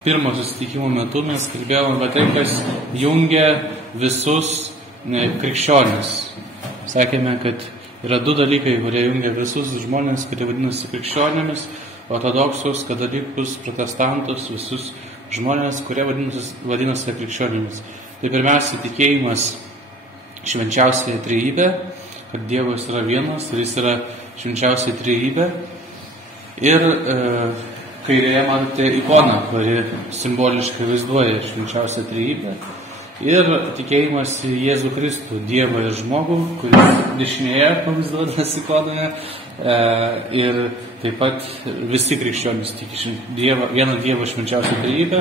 Pirmo susitikimo metu mes kalbėjome apie tai, kas jungia visus krikščionis. Sakėme, kad yra du dalykai, kurie jungia visus žmonės, kurie vadinasi krikščionėmis, ortodoksus, katalikus, protestantus, visus žmonės, kurie vadinasi krikščionėmis. Tai pirmiausia, tikėjimas švenčiausiąją trejybę, kad Dievas yra vienas ir jis yra švenčiausiąją trejybę. Ir kairėje matote ikoną, kuri simboliškai vaizduoja švenčiausią trejybę. Ir tikėjimas į Jėzų Kristų, Dievą ir žmogų, kuris dešinėje pavaizduotas ikonoje. Ir taip pat visi krikščionys tiki vieną Dievą švenčiausią trejybę,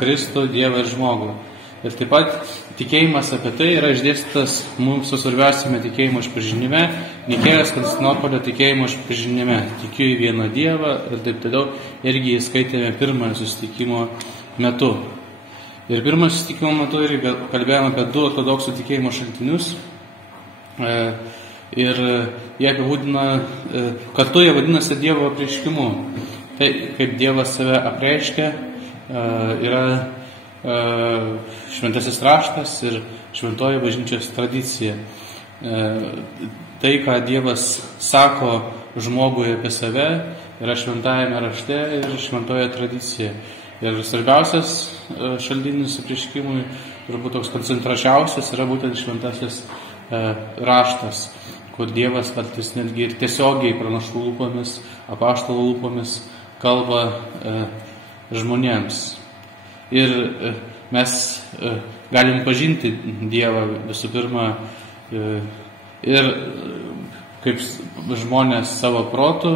Kristų, Dievą ir žmogų. Ir taip pat tikėjimas apie tai yra išdėstytas mums svarbiausiame tikėjimo išpažinime, Nikėjos Konstantinopolio tikėjimo išpažinime. Tikiu į vieną Dievą ir taip toliau. Irgi įskaitėme pirmojo susitikimo metu. Ir pirmojo susitikimo metu irgi kalbėjome apie du ortodoksų tikėjimo šaltinius. Ir jie apibūdina, kartu jie vadinasi Dievo apreiškimu. Tai kaip Dievas save apreiškia, yra šventasis raštas ir šventoji bažnyčios tradicija. Tai, ką Dievas sako žmogui apie save, yra šventajame rašte ir šventoje tradicija. Ir svarbiausias šaltinis apreiškimui, turbūt toks koncentračiausias, yra būtent šventasis raštas, kur Dievas kartais netgi ir tiesiogiai pranašų lūpomis, apaštalų lūpomis kalba žmonėms. Ir mes galim pažinti Dievą visų pirma ir kaip žmonės savo protu,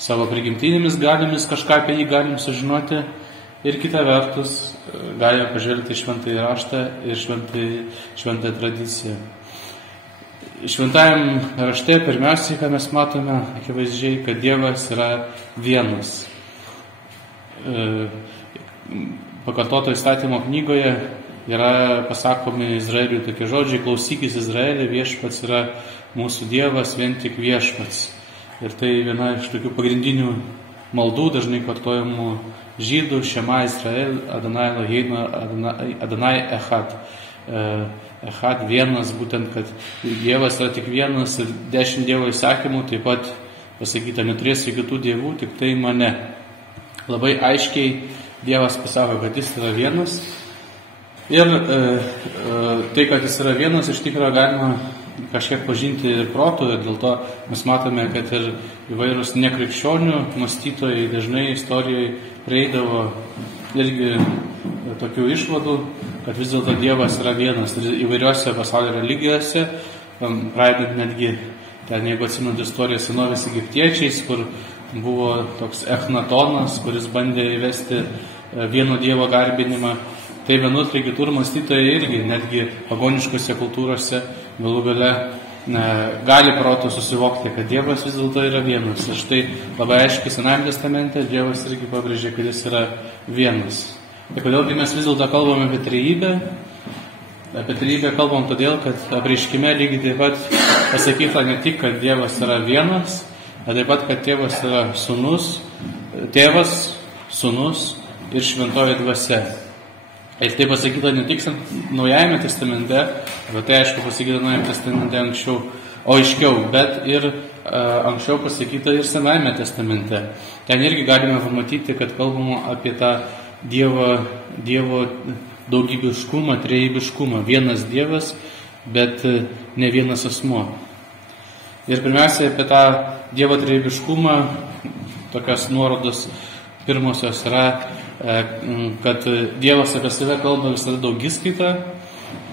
savo prigimtinėmis galiomis kažką apie jį galim sužinoti. Ir kita vertus galime pažvelgti šventąjį raštą ir šventąją tradiciją. Šventajam rašte pirmiausiai, ką mes matome, akivaizdžiai, kad Dievas yra vienas. Pakartoto įstatymo knygoje yra pasakomi Izraeliui tokie žodžiai: klausykis Izraelį, viešpats yra mūsų Dievas, vien tik viešpats. Ir tai viena iš tokių pagrindinių maldų, dažnai kartojamų žydų: Šema Izrael, Adonai Eloheinu, Adonai Echad. Echad vienas, būtent, kad Dievas yra tik vienas, ir 10 Dievo įsakymų taip pat pasakyta: neturėsi kitų dievų, tik tai mane. Labai aiškiai Dievas pasako, kad jis yra vienas. Ir tai, kad jis yra vienas, iš tikrųjų galima kažkiek pažinti ir protu. Ir dėl to mes matome, kad ir įvairūs nekrikščionių mąstytojai dažnai istorijoje prieidavo irgi tokių išvadų, kad vis dėlto Dievas yra vienas. Ir įvairiose pasaulio religijose, pradedant netgi ten, jeigu atsimenat istoriją senovės egiptiečiais, kur buvo toks Echnatonas, kuris bandė įvesti vieno Dievo garbinimą. Tai vienur prie kitur mąstytojai irgi, netgi pagoniškose kultūrose galų gale gali protu susivokti, kad Dievas vis dėlto yra vienas. Ir štai labai aiškiai Senajame testamente Dievas irgi pabrėžė, kad jis yra vienas. Tai kodėl mes vis dėlto kalbame apie trejybę? Apie trejybę kalbam todėl, kad apreiškime lygiai taip pat pasakyta ne tik, kad Dievas yra vienas, bet taip pat, kad Tėvas yra Tėvas, Sūnus ir Šventoji Dvasia. Ir tai pasakyta ne tik Naujajame testamente, bet tai aišku pasakyta Naujajame testamente aiškiau, bet ir anksčiau pasakyta ir Senajame testamente. Ten irgi galime pamatyti, kad kalbama apie tą Dievo daugybiškumą, trejybiškumą. Vienas Dievas, bet ne vienas asmuo. Ir pirmiausia, apie tą Dievo trejybiškumą, tokios nuorodos pirmosios yra, kad Dievas apie save kalba visada daugiskaita.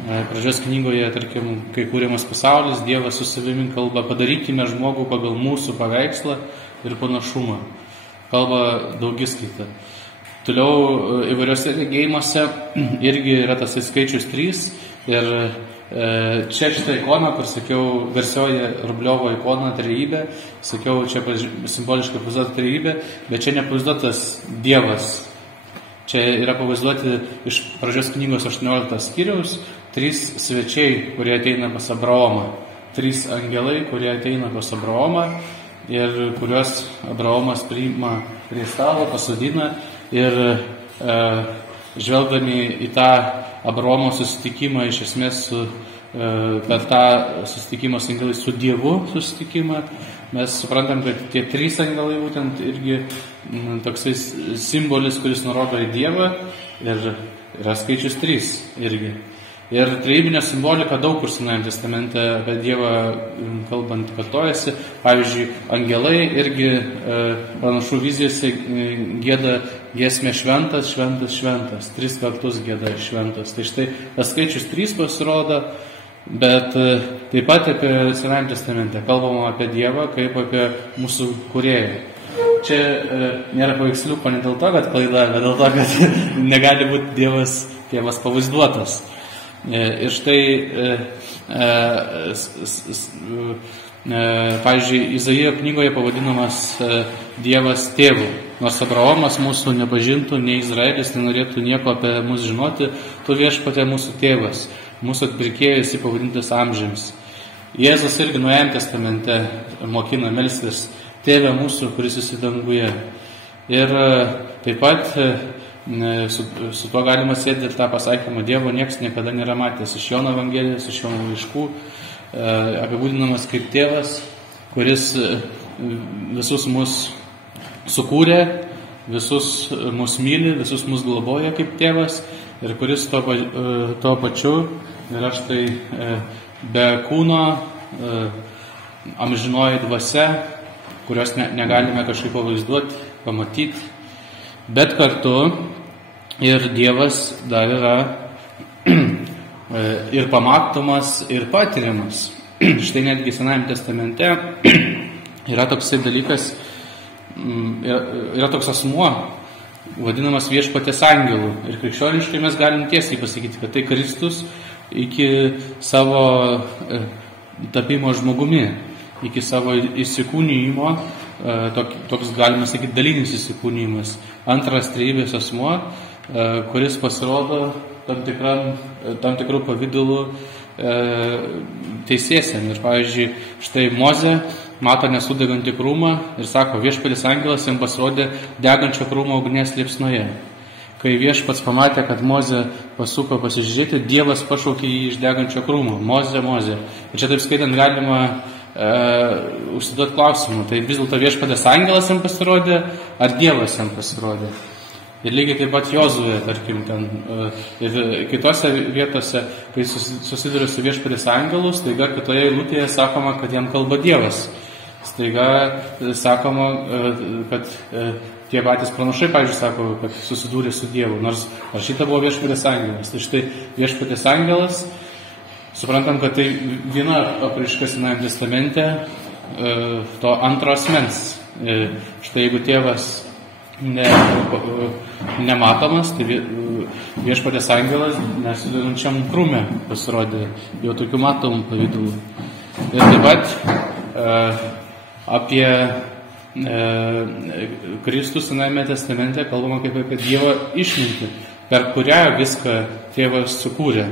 Pradžios knygoje, tarkim, kai kūriamas pasaulis, Dievas su savimi kalba: padarykime žmogų pagal mūsų paveikslą ir panašumą. Kalba daugiskaita. Toliau įvairiose regėjimuose irgi yra tas skaičius 3. Ir čia šitą ikoną, kur sakiau, garsioji Rubliovo ikona trejybė, sakiau, čia simboliškai pavaizduota trejybė, bet čia nepavaizduotas Dievas. Čia yra pavaizduoti iš Pradžios knygos 18 skyriaus 3 svečiai, kurie ateina pas Abraomą. 3 angelai, kurie ateina pas Abraomą ir kuriuos Abraomas priima prie stalo, pasodina ir žvelgdami į tą Abraomo susitikimą, iš esmės per tą susitikimą su angelais, su Dievu susitikimą, mes suprantam, kad tie 3 angelai būtent irgi toksai simbolis, kuris nurodo į Dievą, ir yra skaičius 3 irgi. Ir trejybinė simbolika daug kur Senajame testamente apie Dievą kalbant kartojasi. Pavyzdžiui, angelai irgi pranašų vizijose gieda giesmę šventas, šventas, šventas. 3 kartus gieda šventas. Tai štai tas skaičius 3 pasirodo, bet taip pat apie Senajame testamente kalbama apie Dievą kaip apie mūsų kūrėją. Čia nėra paveiksliuko ne dėl to, kad klaida, bet dėl to, kad negali būti Dievas tėvas pavaizduotas. Ir štai, pavyzdžiui, Izaijo knygoje pavadinamas Dievas tėvu. Nors Abraomas mūsų nepažintų, nei Izraelis nenorėtų nieko apie mus žinoti, tu Viešpatie mūsų tėvas, mūsų atpirkėjas pavadintas amžiams. Jėzus irgi Naujajame testamente mokina melstis Tėve mūsų, kuris esi danguje. Ir taip pat su tuo galima sėti ir tą pasakymą, Dievo nieks niekada nėra matęs. Iš Jono Evangelijos, iš Jono laiškų apibūdinamas kaip tėvas, kuris visus mus sukūrė, visus mus myli, visus mus globoja kaip tėvas, ir kuris tuo pačiu yra štai be kūno, amžinoji dvasia, kurios negalime kažkaip pavaizduoti, pamatyti, bet kartu ir Dievas dar yra ir pamatomas, ir patiriamas. Štai netgi Senajame testamente yra toksai dalykas, yra toks asmuo, vadinamas Viešpaties angelu. Ir krikščioniškai mes galim tiesiai pasakyti, kad tai Kristus iki savo tapimo žmogumi, iki savo įsikūnijimo, toks galima sakyti dalinis įsikūnijimas. Antras trejybės asmuo, kuris pasirodo tam tikrų pavidalų teisėsiam. Ir pavyzdžiui, štai Mozė mato nesudegantį krūmą ir sako, Viešpaties angelas jam pasirodė degančio krūmo ugnies liepsnoje. Kai Viešpats pamatė, kad Mozė pasuko pasižiūrėti, Dievas pašaukė jį iš degančio krūmo. Mozė, Mozė. Ir čia taip skaitant galima užsiduoti klausimų. Tai vis dėlto Viešpatės angelas jam pasirodė, ar Dievas jam pasirodė? Ir lygiai taip pat Jozuė, tarkim, ten ir kitose vietose, kai susiduria su Viešpatės angelus, staiga kitoje eilutėje sakoma, kad jam kalba Dievas. Staiga sakoma, kad tie patys pranašai, pavyzdžiui, sako, kad susidūrė su Dievu, nors rašyta buvo Viešpatės angelas. Tai štai Viešpatės angelas, suprantam, kad tai viena apraiška Senajame testamente to antro asmens. Štai jeigu tėvas nematomas, tai Viešpatės angelas nesudedančiam krūme pasirodė jau tokių matomų pavydalų. Ir taip pat apie Kristų Senajame testamente kalbama kaip apie Dievo išmintį, per kurią viską tėvas sukūrė.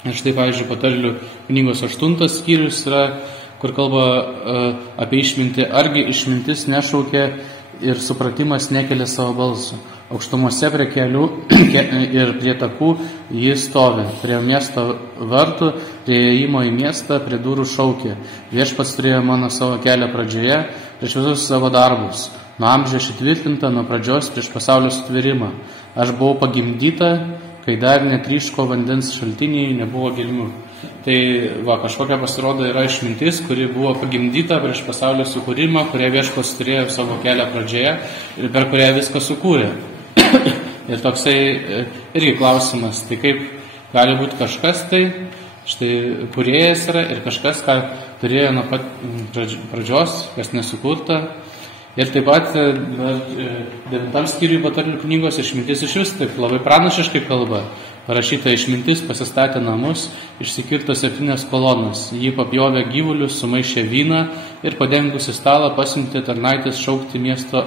Ir štai, pavyzdžiui, Patarlių knygos 8 skyrius yra, kur kalba apie išmintį. Argi išmintis nešaukia ir supratimas nekelia savo balsų. Aukštumose prie kelių ir prie takų jis stovi. Prie miesto vartų, prie įėjimo į miestą, prie durų šaukė. Viešpats turėjo mano savo kelią pradžioje, prieš visus savo darbus. Nuo amžiaus įtvirtinta, nuo pradžios prieš pasaulio sutvėrimą. Aš buvau pagimdyta, kai dar netryško vandens šaltiniai, nebuvo gelmių. Tai kažkokia pasirodo yra išmintis, kuri buvo pagimdyta prieš pasaulio sukūrimą, kurią Viešpats turėjo savo kelią pradžioje ir per kurią viską sukūrė. Ir toksai irgi klausimas, tai kaip gali būti kažkas tai, štai kūrėjas yra ir kažkas, ką turėjo nuo pat pradžios, kas nesukurta. Ir taip pat 9 skyriui Patarlių knygos išmintis iš vis taip labai pranašiškai kalba. Parašyta išmintis pasistatė namus, išsikirto 7 kolonas. Jį papjovė gyvulius, sumaišė vyną ir padengusi stalą pasiuntė tarnaitės šaukti miesto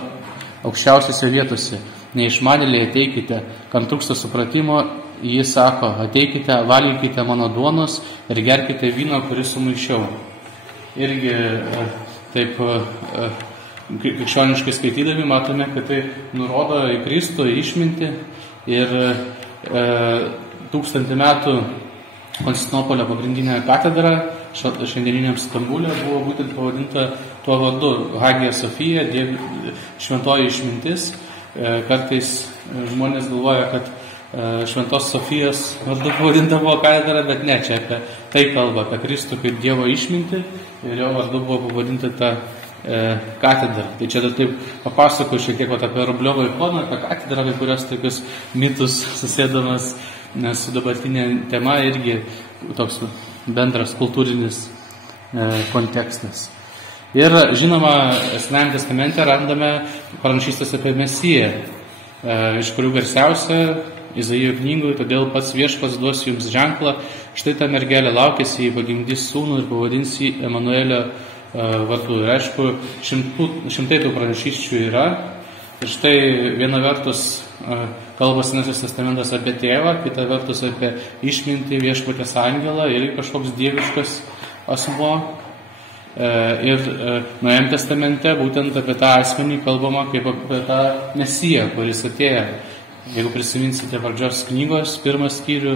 aukščiausiose vietose. Neišmanėliai ateikite, kam trūksta supratimo, jis sako, ateikite, valgykite mano duonos ir gerkite vyno, kurį sumaišiau. Irgi taip krikščioniškai skaitydami, matome, kad tai nurodo į Kristų, į išmintį ir 1000 metų Konstantinopolio pagrindinė katedra šiandieniniam Stambulė buvo būtent pavadinta tuo vardu Hagija Sofija, šventoji išmintis. Kartais žmonės galvoja, kad Šventos Sofijos vardu pavadinta buvo katedra, bet ne, čia apie tai kalba, apie Kristų kaip Dievo išmintį ir jo vardu buvo pavadinta ta katedra. Tai čia dar taip papasakoju šiek tiek apie Rubliovo ikoną, apie katedrą, kai kurios tokius mitus susėdamas su dabartinė tema irgi toks bendras kultūrinis kontekstas. Ir žinoma, Senajame testamente randame pranašystes apie Mesiją, iš kurių garsiausia Izaijo knygoje, todėl pats Viešpats duos jums ženklą, štai ta mergelė laukėsi, jį pagimdys sūnų ir pavadins jį Emanuelio vardu. Ir aišku, šimtai tų pranašysčių yra. Ir štai viena vertus kalba Senasis testamentas apie tėvą, kita vertus apie išmintį, Viešpaties angelą ir kažkoks dieviškas asmuo. Ir Naujajame testamente būtent apie tą asmenį kalbama kaip apie tą Mesiją, kuris atėjo. Jeigu prisiminsite pradžios knygos, 1 skyrių,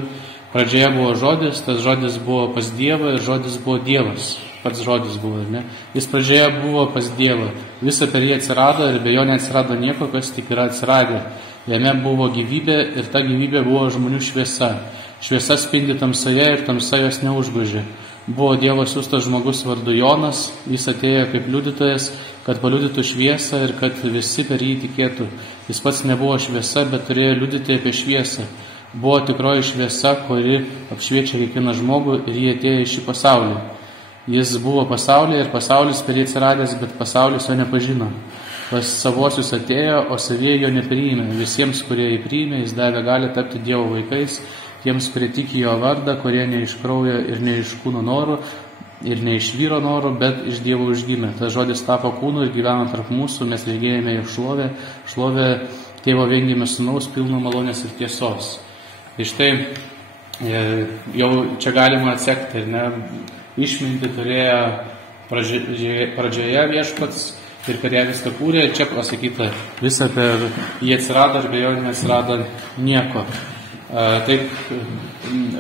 pradžioje buvo žodis, tas žodis buvo pas Dievą ir žodis buvo Dievas. Pats žodis buvo, ne? Jis pradžioje buvo pas Dievą. Visa per jį atsirado ir be jo neatsirado nieko, kas tik yra atsiradę. Jame buvo gyvybė ir ta gyvybė buvo žmonių šviesa. Šviesa spindi tamsoje ir tamsa jos neužgožė. Buvo Dievo siųstas žmogus vardu Jonas, jis atėjo kaip liudytojas, kad paliudytų šviesą ir kad visi per jį tikėtų. Jis pats nebuvo šviesa, bet turėjo liudyti apie šviesą. Buvo tikroji šviesa, kuri apšviečia kiekvieną žmogų ir jį atėjo į šį pasaulį. Jis buvo pasaulyje ir pasaulis per jį atsiradęs, bet pasaulis jo nepažino. Pas savosius atėjo, o savieji jo nepriėmė. Visiems, kurie jį priėmė, jis davė galią tapti Dievo vaikais, tiems, kurie tiki jo vardą, kurie ne iš kraujo ir ne iš kūno norų, ir ne iš vyro norų, bet iš Dievo užgimė. Tas žodis tapo kūnu ir gyveno tarp mūsų, mes regėjome jo šlovę tėvo viengimio sūnaus, pilno malonės ir tiesos. Ir štai jau čia galima atsekti, ne? Išmintį turėjo pradžioje Viešpats ir per ją viską kūrė, čia pasakyta, visa per jį atsirado ir be jo neatsirado nieko. Taip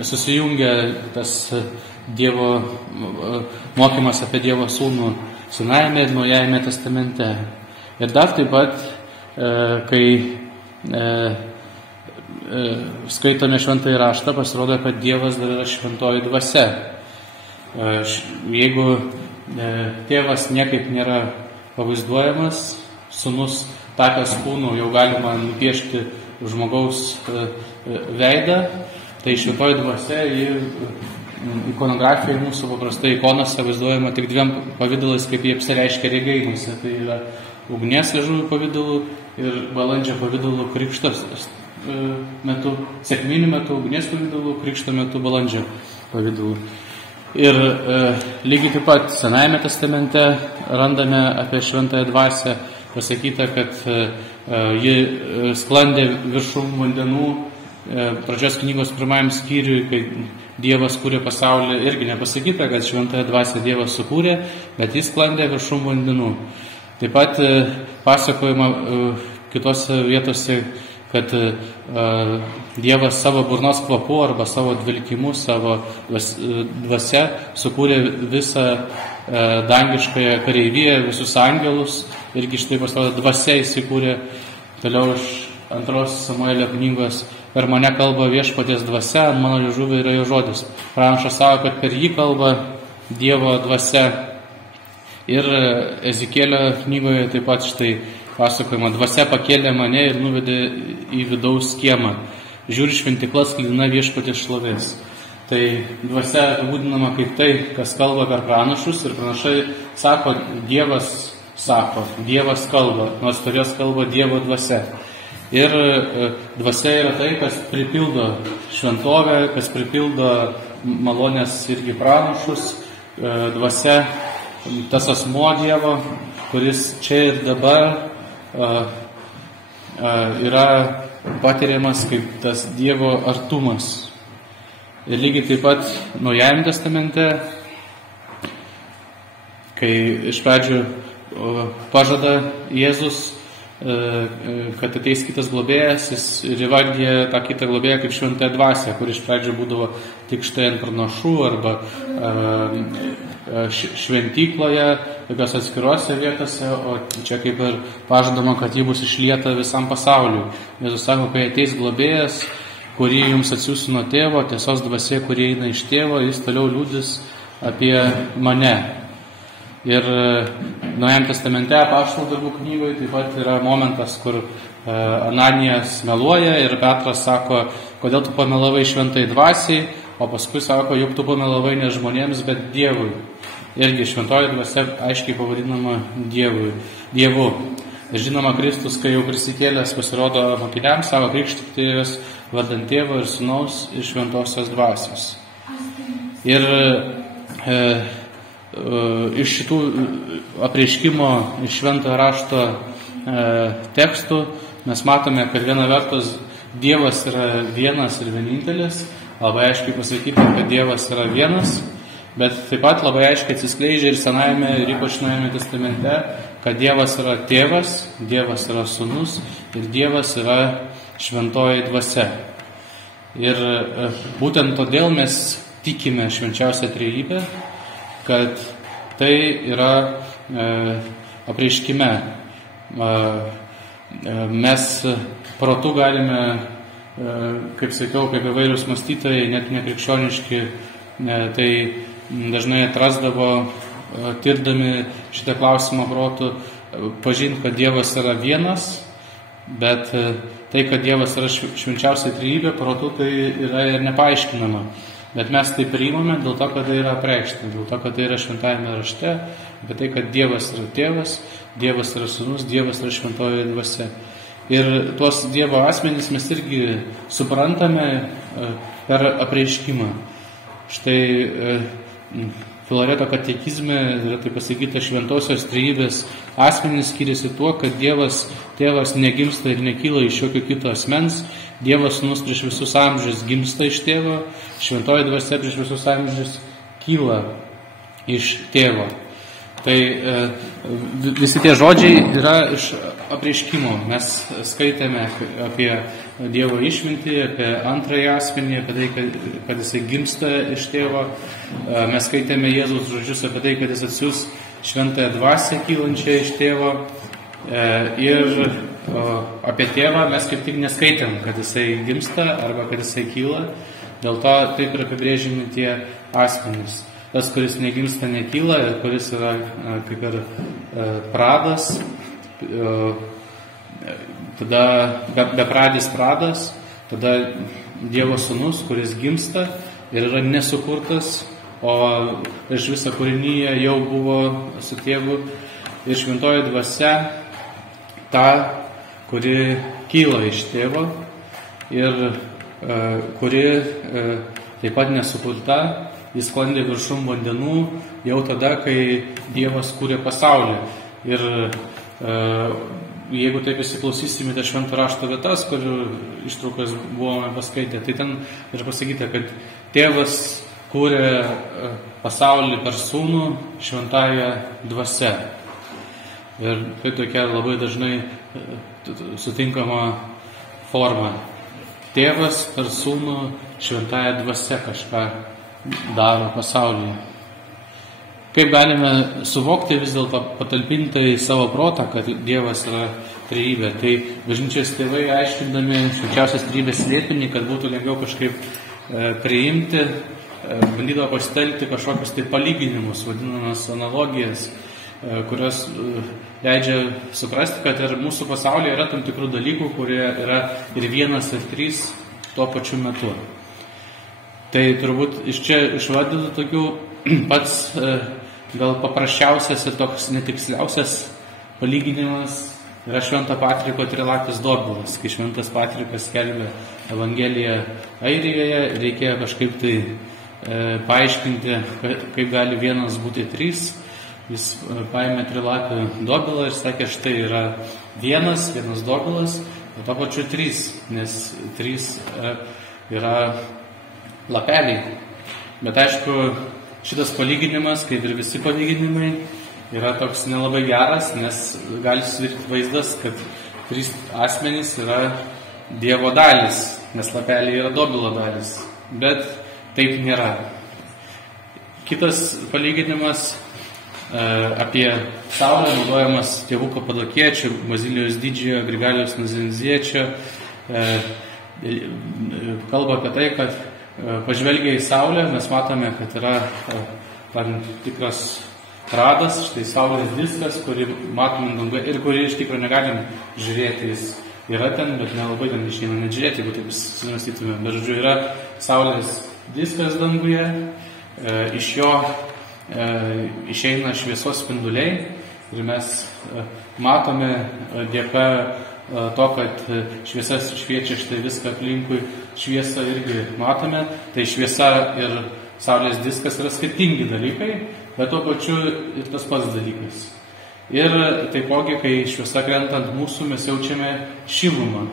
susijungia tas Dievo mokymas apie Dievo sūnų Senajame ir Naujajame testamente. Ir dar taip pat, kai skaitome Šventąjį raštą, pasirodo, kad Dievas dar yra šventoji dvasia. Jeigu tėvas niekaip nėra pavaizduojamas, sūnus tapęs kūnu, jau galima nupiešti žmogaus veidą, tai šventoji dvasia, ikonografija mūsų paprastai ikonose vaizduojama tik dviem pavydalais, kaip jie apsireiškia regėjimuose. Tai yra ugnies liežuvių pavydalu ir balandžio pavydalu krikštos metu, sekminių metu ugnies pavydalu, krikšto metu balandžio pavydalu. Ir lygiai taip pat Senajame testamente randame apie šventąją dvasią pasakyta, kad ji sklandė viršum vandenų. Pradžios knygos 1 skyriui, kai Dievas kūrė pasaulį, irgi nepasakyta, kad šventąją dvasią Dievas sukūrė, bet jis sklandė viršum vandenų. Taip pat pasakojama kitose vietose, kad Dievas savo burnos kvapu arba savo dvelkimu, savo dvasia sukūrė visą dangiškąją kareiviją, visus angelus, irgi štai pasirodo dvasia įsikūrė. Toliau iš 2 Samuelio knygos, per mane kalba Viešpaties dvasia, ant mano liežuvio yra jo žodis. Pranašas sako, kad per jį kalba Dievo dvasia. Ir Ezikėlio knygoje taip pat štai pasakojama, dvasia pakėlė mane ir nuvedė į vidaus kiemą. Žiūri šventiklas sklidina Viešpaties šlovės. Tai dvasia apibūdinama kaip tai, kas kalba per pranašus, ir pranašai sako, Dievas kalba, nors per jos kalba Dievo dvasia. Ir dvasia yra tai, kas pripildo šventovę, kas pripildo malonės irgi pranašus. Dvasia, tas asmuo Dievo, kuris čia ir dabar yra patiriamas kaip tas Dievo artumas. Ir lygiai taip pat Naujajame testamente, kai iš pradžių pažada Jėzus, kad ateis kitas globėjas, jis ir įvardė tą kitą globėją kaip šventąją dvasią, kur iš pradžių būdavo tik štai ant pranašų arba šventykloje, tokios atskiruose vietose, o čia kaip ir pažadama, kad ji bus išlieta visam pasauliu. Jėzus sako, kai ateis globėjas, kurį jums atsiųsiu nuo tėvo, tiesos dvasia, kurie eina iš tėvo, jis toliau liudys apie mane. Ir Naujajame testamente Apaštalų darbų knygoje taip pat yra momentas, kur Ananijas meluoja ir Petras sako, kodėl tu pamelavai šventai dvasiai, o paskui sako, juk tu pamelavai ne žmonėms, bet Dievui. Irgi šventoji dvasia aiškiai pavadinama Dievu. Ir žinoma, Kristus, kai jau prisikėlęs, pasirodo mokiniams, savo krikštyti juos vardant Tėvo ir Sūnaus ir šventosios dvasios. Ir iš šitų apreiškimo iš šventojo rašto tekstų mes matome, kad viena vertus Dievas yra vienas ir vienintelis, labai aiškiai pasakyta, kad Dievas yra vienas, bet taip pat labai aiškiai atsiskleidžia ir Senajame ir ypač Naujajame testamente, kad Dievas yra Tėvas, Dievas yra Sūnus ir Dievas yra šventoji dvasia. Ir būtent todėl mes tikime švenčiausią trejybę, kad tai yra apreiškime. Mes protu galime, kaip sakiau, kaip įvairius mąstytojai, net nekrikščioniški, tai dažnai atrasdavo, tirdami šitą klausimą protu, pažinti, kad Dievas yra vienas, bet tai, kad Dievas yra švenčiausia trejybė, protu tai yra ir nepaaiškinama. Bet mes tai priimame dėl to, kad tai yra apreikšta, dėl to, kad tai yra šventajame rašte, apie tai, kad Dievas yra Tėvas, Dievas yra Sūnus, Dievas yra šventoji dvasia. Ir tuos Dievo asmenys mes irgi suprantame per apreiškimą. Štai Filareto katekizme yra tai pasakyta, šventosios trejybės asmenys skiriasi tuo, kad Dievas Tėvas negimsta ir nekyla iš jokio kito asmens, Dievas Sūnus prieš visus amžius gimsta iš Tėvo, šventoji dvasia prieš visus amžius kyla iš Tėvo. Tai visi tie žodžiai yra iš apreiškimo. Mes skaitėme apie Dievo išmintį, apie antrąjį asmenį, apie tai, kad jisai gimsta iš Tėvo. Mes skaitėme Jėzaus žodžius apie tai, kad jis atsiųs šventąją dvasią kylančią iš Tėvo. Ir apie Tėvą mes kaip tik neskaitėm, kad jisai gimsta arba kad jisai kyla. Dėl to taip ir apibrėžiami tie asmenys. Tas, kuris negimsta, nekyla, ir kuris yra kaip ir pradas, tada bepradis pradas, tada Dievo Sūnus, kuris gimsta ir yra nesukurtas, o iš visą kūrinyje jau buvo su Tėvu, ir šventoji dvasia, ta, kuri kyla iš Tėvo ir kuri taip pat nesukurta, jis sklandė viršum vandenų jau tada, kai Dievas kūrė pasaulį. Ir jeigu taip įsiklausysime tą švento rašto vietas, kurių ištraukas buvome paskaitę, tai ten ir pasakyta, kad Tėvas kūrė pasaulį per Sūnų šventąją dvasią. Ir tai tokia labai dažnai sutinkama forma. Tėvas per Sūnų šventąją dvasią kažką daro pasaulyje. Kaip galime suvokti vis dėlto patalpinti į savo protą, kad Dievas yra trejybė? Tai bažnyčios tėvai, aiškindami švenčiausios trejybės slėpinį, kad būtų lengviau kažkaip priimti, bandydavo pasitelkti kažkokius tai palyginimus, vadinamas analogijas, kurios leidžia suprasti, kad ir mūsų pasaulyje yra tam tikrų dalykų, kurie yra ir vienas, ir trys tuo pačiu metu. Tai turbūt iš čia išvardintų tokių pats gal paprasčiausias ir toks netiksliausias palyginimas yra Švento Patriko Trilapis dobilas. Kai Šventas Patrikas skelbė Evangeliją Airijoje, reikėjo kažkaip tai paaiškinti, kaip gali vienas būti trys. Jis paėmė Trilapį dobilą ir sakė, štai yra vienas dobilas, o to pačiu trys, nes trys yra lapeliai. Bet aišku, šitas palyginimas, kaip ir visi palyginimai, yra toks nelabai geras, nes gali susidaryti vaizdas, kad 3 asmenys yra Dievo dalis, nes lapeliai yra dobilo dalis, bet taip nėra. Kitas palyginimas apie Saulę naudojamas tėvų Kapadokiečio, Bazilijos Didžiojo, Grigaliaus Nazianziečio, kalba apie tai, kad pažvelgia į Saulę, mes matome, kad yra tam tikras radas, štai Saulės diskas, kurį matome danguje ir kurį iš tikrųjų negalim žiūrėti. Jis yra ten, bet nelabai ten išeina net žiūrėti, jeigu taip susimąstytume. Bet žodžiu, yra Saulės diskas danguje, iš jo išeina šviesos spinduliai ir mes matome dėka to, kad šviesa šviečia štai viską aplinkui, šviesą irgi matome. Tai šviesa ir Saulės diskas yra skirtingi dalykai, bet tuo pačiu ir tas pats dalykas. Ir taipogi, kai šviesa krenta ant mūsų, mes jaučiame šilumą.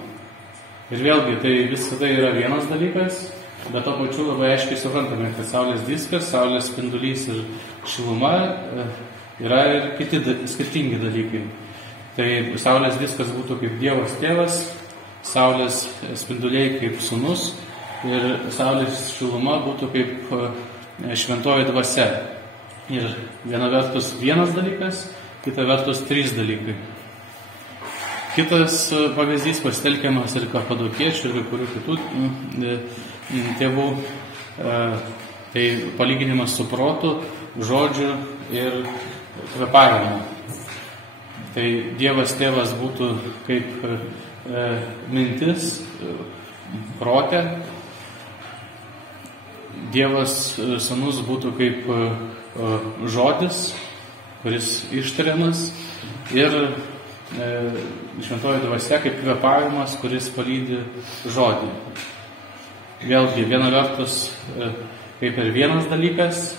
Ir vėlgi, tai visą tai yra vienas dalykas, bet tuo pačiu labai aiškiai suprantame, kad Saulės diskas, Saulės spindulys ir šiluma yra ir kiti skirtingi dalykai. Tai Saulės diskas būtų kaip Dievas tėvas, Saulės spinduliai kaip sūnus ir Saulės šiluma būtų kaip šventoji dvasia. Ir viena vertus vienas dalykas, kita vertus 3 dalykai. Kitas pavyzdys pasitelkiamas ir Kapadokiečių, ir kurių kitų tėvų, tai palyginimas su protu, žodžiu ir kvėpavimu. Tai Dievas tėvas būtų kaip mintis prote, Dievas sūnus būtų kaip žodis, kuris ištariamas, ir šventoji dvasia kaip kvėpavimas, kuris palydi žodį. Vėlgi, viena vertus kaip ir vienas dalykas,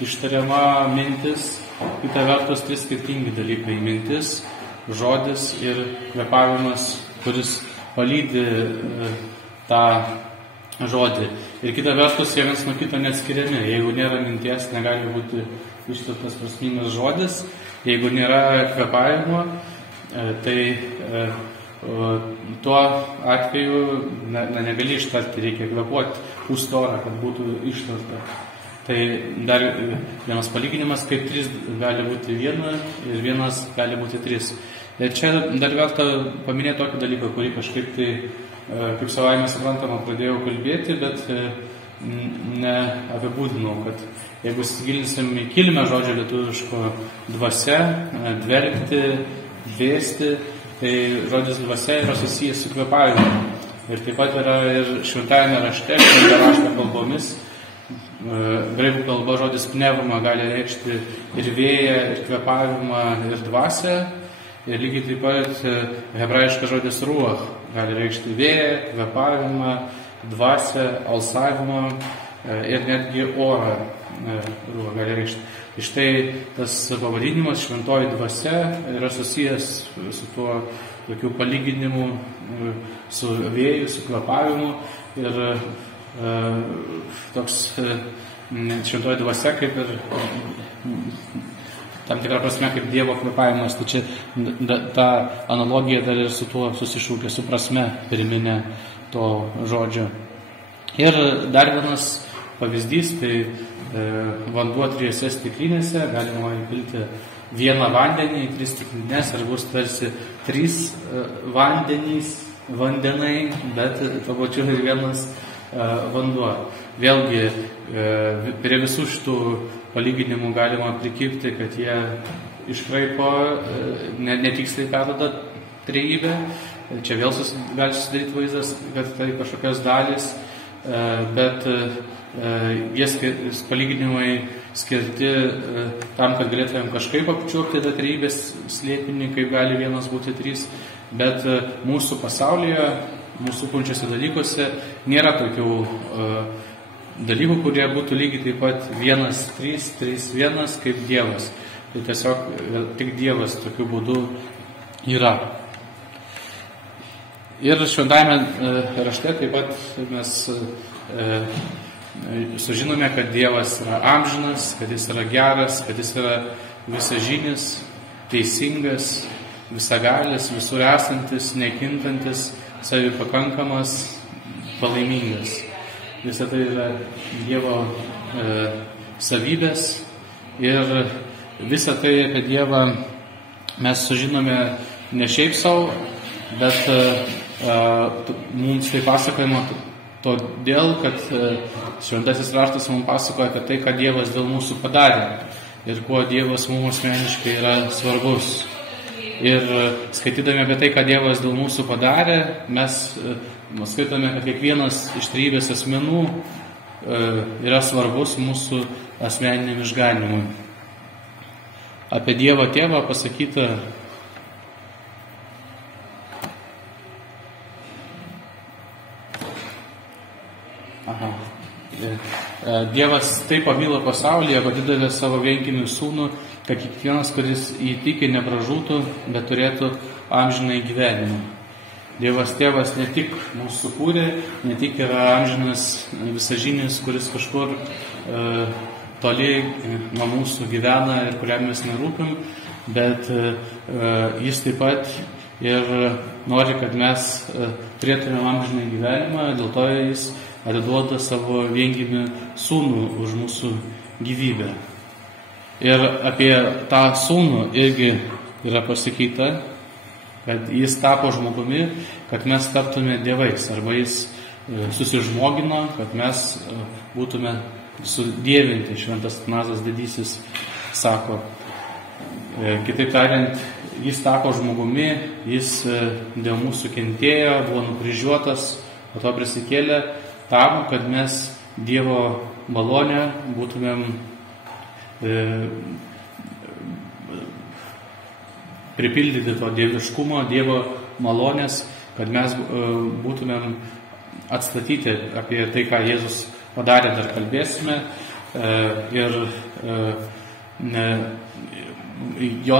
ištariama mintis, kita vertus 3 skirtingi dalykai - mintis, žodis ir kvėpavimas, kuris palydi tą žodį. Ir kita vertus, jie vienas nuo kito neatskiriami. Jeigu nėra minties, negali būti ištartas prasmingas žodis. Jeigu nėra kvėpavimo, tai tuo atveju negali ištarti, reikia kvėpuoti pūsti orą, kad būtų ištarta. Tai dar vienas palyginimas, kaip 3 gali būti viena ir vienas gali būti 3. Ir čia dar verta paminėti tokį dalyką, kurį kažkaip tai, kaip savaime suprantama, pradėjau kalbėti, bet neapibūdinau, kad jeigu įsigilinsim į kilmę žodžio lietuviško dvasia, dvelkti, dvėsti, tai žodis dvasia yra susijęs su kvėpavimu. Ir taip pat yra ir šventajame rašte, rašto kalbomis. Graikų kalba žodis pneuma gali reikšti ir vėją, ir kvėpavimą, ir dvasią. Ir lygiai taip pat hebrajiškas žodis ruach gali reikšti vėją, kvėpavimą, dvasią, alsavimą ir netgi orą ruach gali reikšti. Iš tai tas pavadinimas šventoji dvasia yra susijęs su tuo tokiu palyginimu, su vėju, su kvėpavimu. Ir toks šventoji dvasia kaip ir tam tikrą prasme kaip Dievo kvėpavimas. Tai čia ta analogija dar ir su tuo susišūkė, su prasme pirminė to žodžio. Ir dar vienas pavyzdys, tai vanduo 3 stiklinėse, galima įpilti vieną vandenį į 3 stiklinės ir bus tarsi 3 vandenai, bet tuo pačiu ir vienas vanduo. Vėlgi, prie visų šitų palyginimų galima prikirpti, kad jie iškraipo, netiksliai perduoda trejybę. Čia vėl gali susidaryti vaizdas, kad tai kažkokios dalys, bet jie palyginimai skirti tam, kad galėtumėm kažkaip apčiuopti tą trejybės slėpinį, kaip gali vienas būti 3, bet mūsų pasaulyje, mūsų kunčiuose dalykuose nėra tokių dalykų, kurie būtų lygiai taip pat 1, 3, 3, 1 kaip Dievas. Tai tiesiog tik Dievas tokiu būdu yra. Ir šventajame rašte taip pat mes sužinome, kad Dievas yra amžinas, kad jis yra geras, kad jis yra visažinis, teisingas, visagalis, visur esantis, nekintantis, savipakankamas, palaimingas. Visa tai yra Dievo savybės ir visą tai apie Dievą mes sužinome ne šiaip savo, bet mums tai pasakojama todėl, kad Šventasis raštas mums pasakoja apie tai, ką Dievas dėl mūsų padarė ir kuo Dievas mums asmeniškai yra svarbus. Ir skaitydami apie tai, ką Dievas dėl mūsų padarė, mes skaitome, kad kiekvienas iš trejybės asmenų yra svarbus mūsų asmeniniam išganimui. Apie Dievą Tėvą pasakyta Dievas taip pamilo pasaulyje, kad atidavė savo viengimį sūnų, kad kiekvienas, kuris įtikė, nepražūtų, bet turėtų amžinąjį gyvenimą. Dievas Tėvas ne tik mūsų sukūrė, ne tik yra amžinas visažinis, kuris kažkur toli nuo mūsų gyvena ir kuriam mes nerūpim, bet jis taip pat ir nori, kad mes turėtume amžinąjį gyvenimą, dėl to jis atiduoda savo viengimį sūnų už mūsų gyvybę. Ir apie tą sūnų irgi yra pasakyta, kad jis tapo žmogumi, kad mes taptume dievais, arba jis susižmogino, kad mes būtume sudievinti, Šventas Athanazas Didysis sako. Kitaip tariant, jis tapo žmogumi, jis dėl mūsų kentėjo, buvo nukryžiuotas, po to prisikėlė, tam, kad mes Dievo malonę būtumėm pripildyti to dieviškumo, Dievo malonės, kad mes būtumėm atstatyti apie tai, ką Jėzus padarė, dar kalbėsime. Ir jo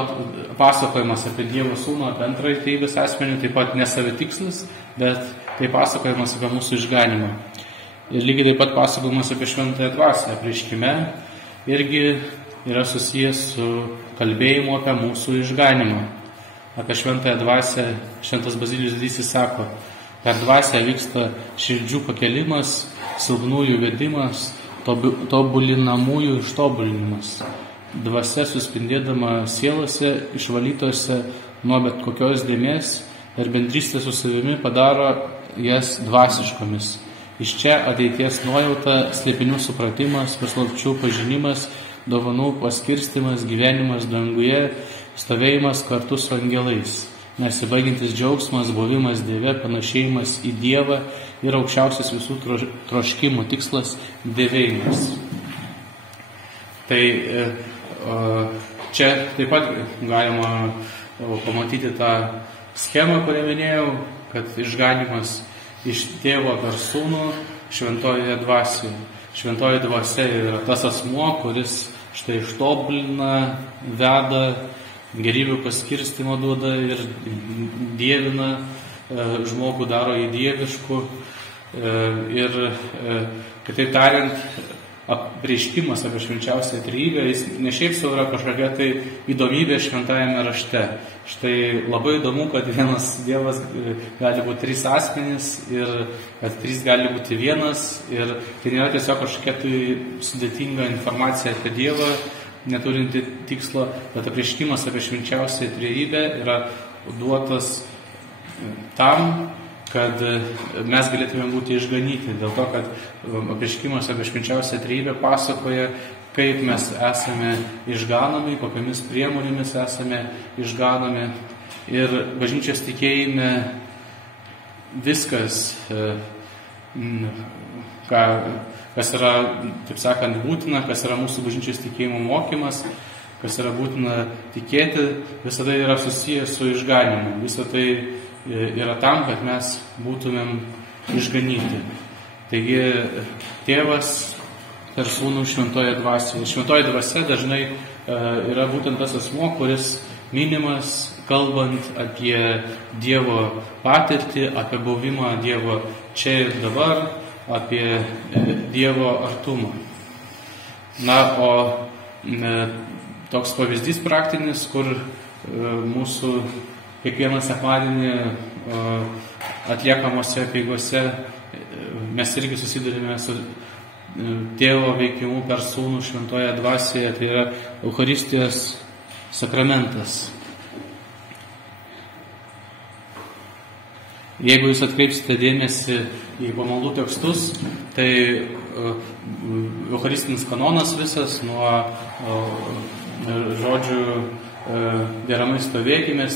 pasakojimas apie Dievo sūnų, apie antrąjį trejybės asmenį, taip pat nesavitikslis, bet tai pasakojimas apie mūsų išganimą. Ir lygiai taip pat pasakojimas apie Šventąją Dvasią apreiškime irgi yra susijęs su kalbėjimu apie mūsų išganimą. Apie Šventąją Dvasią Šventas Bazilijus Didysis sako, per Dvasią vyksta širdžių pakelimas, silpnųjų vedimas, tobulinamųjų ištobulinimas. Dvasia suspindėdama sielose, išvalytose nuo bet kokios dėmės ir bendrystė su savimi padaro jas dvasiškomis. Iš čia ateities nuojauta, slėpinių supratimas, paslapčių pažinimas, dovanų paskirstimas, gyvenimas danguje, stovėjimas kartu su angelais, nesibaigiantis džiaugsmas, buvimas Dieve, panašėjimas į Dievą ir aukščiausias visų troškimų tikslas – dievėjimas. Tai čia taip pat galima pamatyti tą schemą, kurią minėjau, kad išganimas iš Tėvo per Sūnų Šventojoje Dvasioje. Šventoji Dvasia yra tas asmuo, kuris štai ištobulina, veda, gerybių paskirstymą duoda ir dievina žmogų, daro jį dievišku. Ir kitaip tariant, apreiškimas apie švenčiausią trejybę, jis ne šiaip sau yra kažkokia tai įdomybė šventajame rašte. Štai labai įdomu, kad vienas Dievas gali būti 3 asmenys ir kad 3 gali būti vienas. Ir tai nėra tiesiog kažkokia tai sudėtinga informacija apie Dievą, neturinti tikslo, bet apreiškimas apie švenčiausią trejybę yra duotas tam, kad mes galėtume būti išganyti. Dėl to, kad apreiškimas apie švenčiausią trejybę pasakoja, kaip mes esame išganomi, kokiamis priemonėmis esame išganomi. Ir bažnyčios tikėjime viskas, kas yra, taip sakant, būtina, kas yra mūsų bažnyčios tikėjimo mokymas, kas yra būtina tikėti, visada yra susijęs su išganimu. Visą tai yra tam, kad mes būtumėm išganyti. Taigi Tėvas per Sūnų Šventoje Dvasioje. Šventoji Dvasia dažnai yra būtent tas asmuo, kuris minimas kalbant apie Dievo patirtį, apie buvimą Dievo čia ir dabar, apie Dievo artumą. Na, o toks pavyzdys praktinis, kur mūsų kiekvieną sekmadienį atliekamose apeigose mes irgi susidurime su Tėvo veikimu per Sūnų šventoje dvasioje, tai yra Eucharistijos sakramentas. Jeigu jūs atkreipsite dėmesį į pamaldų tekstus, tai eucharistinis kanonas visas nuo žodžių deramai stovėkime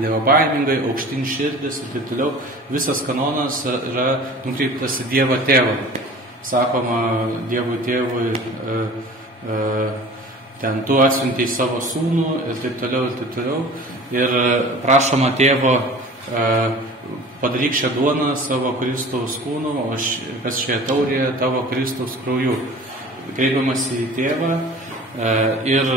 Dievo baimingai, aukštyn širdis ir taip toliau, visas kanonas yra nukreiptas į Dievą Tėvą. Sakoma Dievui Tėvui, ten tu atsiuntei savo sūnų ir taip toliau ir taip toliau. Ir prašoma Tėvo, padaryk šią duoną savo Kristaus kūnu, o kas šioje taurėje tavo Kristaus krauju. Kreipiamasi į Tėvą ir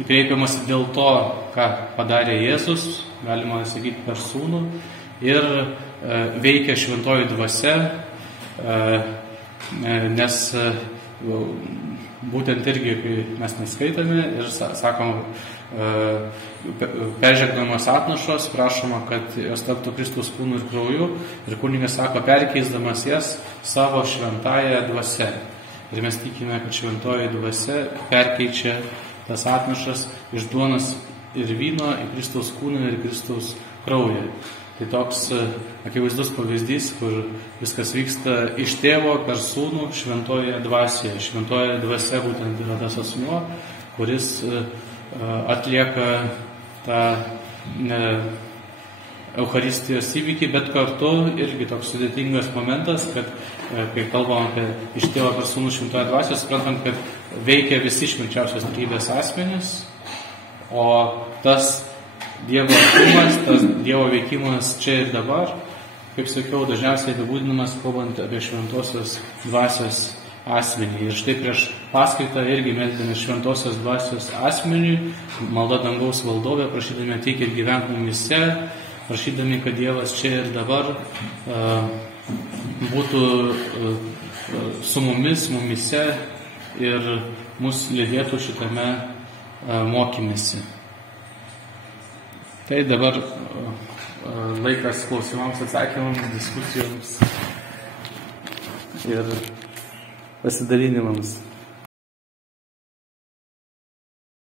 kreipiamasi dėl to, ką padarė Jėzus, galima sakyti per Sūnų, ir veikia šventoji dvasia, nes būtent irgi, kai mes neskaitame ir sakom, peržegdamas atnašos, prašoma, kad jos taptų Kristaus kūnu ir krauju, ir kunigas sako, perkeisdamas jas savo šventąją dvasią. Ir mes tikime, kad šventoji dvasia perkeičia tas atnašas iš duonos ir vyno į Kristaus kūną ir Kristaus kraują. Tai toks akivaizdus pavyzdys, kur viskas vyksta iš Tėvo per Sūnų šventoje dvasioje. Šventoje dvasia būtent yra tas asmuo, kuris atlieka tą Eucharistijos įvykį, bet kartu irgi toks sudėtingas momentas, kad kai kalbam apie iš Tėvo per Sūnų šventoje dvasioje, suprantam, kad veikia visi švenčiausios trejybės asmenys, o tas Dievo artumas, tas Dievo veikimas čia ir dabar, kaip sakiau, dažniausiai apibūdinamas kalbant apie šventosios dvasios asmenį. Ir štai prieš paskaitą irgi meldėme šventosios dvasios asmeniui, malda dangaus valdovė, prašydami ateik ir gyvenk mumyse, prašydami, kad Dievas čia ir dabar būtų su mumis, mumyse ir mus lydėtų šitame mokymėsi. Tai dabar laikas klausimams, atsakymams, diskusijoms ir pasidalinimams.